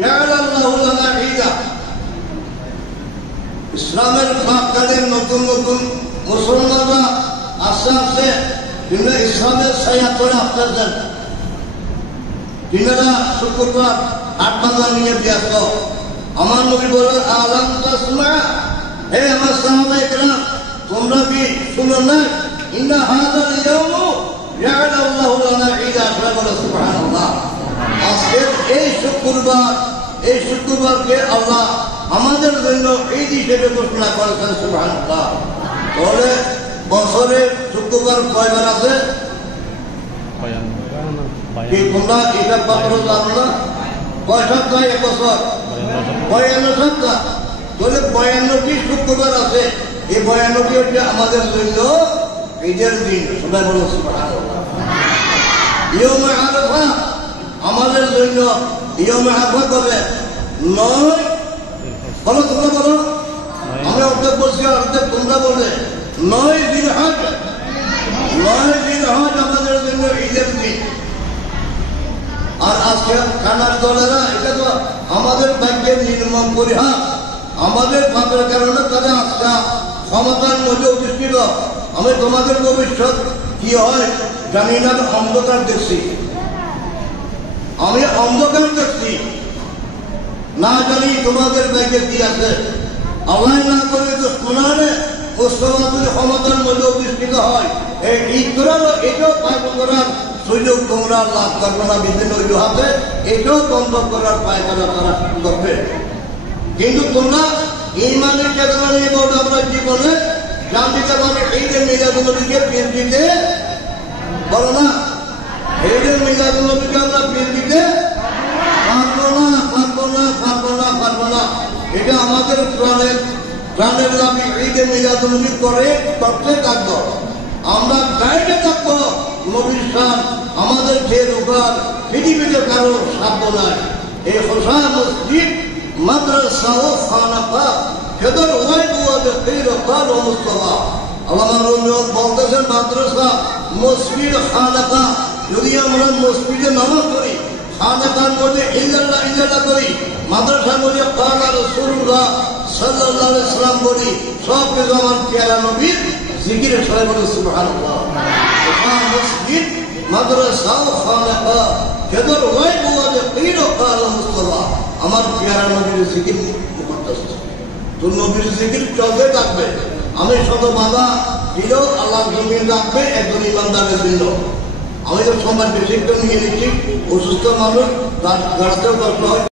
জাআলাল্লাহু লানা ঈদা। ইসলামের প্রাক্কালে নতুন নতুন মুসলমানরা আস্তে আস্তে বিভিন্ন ইসলামের ছায়া করে আসতেছেন। দিনেরা শুক্রবার হাট বাজার নিয়ে ব্যস্ত। আমার নবী বলেন, আলাম তাসমা, হে আমার সাহাবায়ে কেরাম, তোমরা কি শুনো না? ইন্না হাযাল ইয়াউমু জাআলাল্লাহু লানা ঈদা। সুবহানাল্লাহ। আজকের এই শুক্রবারকে আল্লাহ আমাদের জন্য ঈদ হিসেবে ঘোষণা করেছেন। সুবহানাল্লাহ। তাহলে বছরে শুক্রবার কয়বার আছে? কি তোমরা এটা পাত্র জানো না? কয় সপ্তাহ এক বছর? 52 সপ্তাহ। তাহলে 52টি শুক্রবার আছে। এই 52টি হচ্ছে আমাদের জন্য ঈদের দিন। সবাই বলো সুবহানাল্লাহ। ইয়মে আরাফা আমাদের জন্য ইয়মে আরাফা কবে? 9 বলো, তোমরা বলো। আমরা অর্ধেক বলছি, অর্ধেক তোমরা বলে। 9 জিলহজ আমাদের জন্য ঈদের দিন। আর আজকে খানার দলেরা, এটা তো আমাদের ভাগ্যের নির্মম পরিহাস। আমাদের পাপের কারণে তারা আজকে ক্ষমতার মধ্যে অধিষ্ঠিত। আমি তোমাদের ভবিষ্যৎ কি হয় জানি না। অন্ধকার দেখছি, আমি অন্ধকার দেখছি, না জানি তোমাদের ভাগ্যে কি আছে। আল্লাহ না করে তো শোনারে মুসলমান যদি ক্ষমতার মধ্যে অধিষ্ঠিত হয়, এই ঈদ করার এটাও পালন করার সুযোগ তোমরা লাভ করবে না। বিভিন্ন অজুহাতে এটাও বন্ধ করার পায়খানা তারা করবে। কিন্তু তোমরা ইমানের চেতনা নিয়ে বলবে, আমরা জীবনে জানতে ঈদের মিলাদুন্নবীকে পেশ দিতে বলো না। ঈদের মিলাদুন্নবীকে আমরা পেশ দিতে পারবো না। এটা আমাদের প্রাণের দাবি। ঈদের মিলাদুন্নবী করে করতে থাকবো, আমরা গাইডে থাকবো। নবীর শান আমাদের ফের উপর পৃথিবীতে কারো সাধ্য নাই। এই হোসা মসজিদ মাদ্রাসা ও খানাকা হেদর ওয়াইদুয়াদে ফের কাল ও মুস্তাফা। আল্লামা রুমি বলতেছেন, মাদ্রাসা, মসজিদ, খানাকা। যদি আমরা মসজিদে নামাজ পড়ি, খানাকার মধ্যে ইল্লাল্লাহ করি, মাদ্রাসার মধ্যে কালা রাসূলুল্লাহ সাল্লাল্লাহু আলাইহি সাল্লাম বলি, সব কিছু আমার পেয়ারা নবীর জিকিরে। সবাই বলে সুবহানাল্লাহ। মসজিদ, মাদ্রাসা ও খানাকা হেদর ওয়াইদুয়াদে ফের কাল ও মুস্তাফা। আমার পেয়ারা নবীর জিকির মুকদ্দাস। তো নবীর জিকির চলতে থাকবে। আমি শত বাধা দিলেও আল্লাহ জমিন রাখবে একজন ইমানদারের জন্য। আমি তো সমাজ বেশি নিয়ে নিচ্ছি, অসুস্থ মানুষ, গাড়াতেও কষ্ট হয়।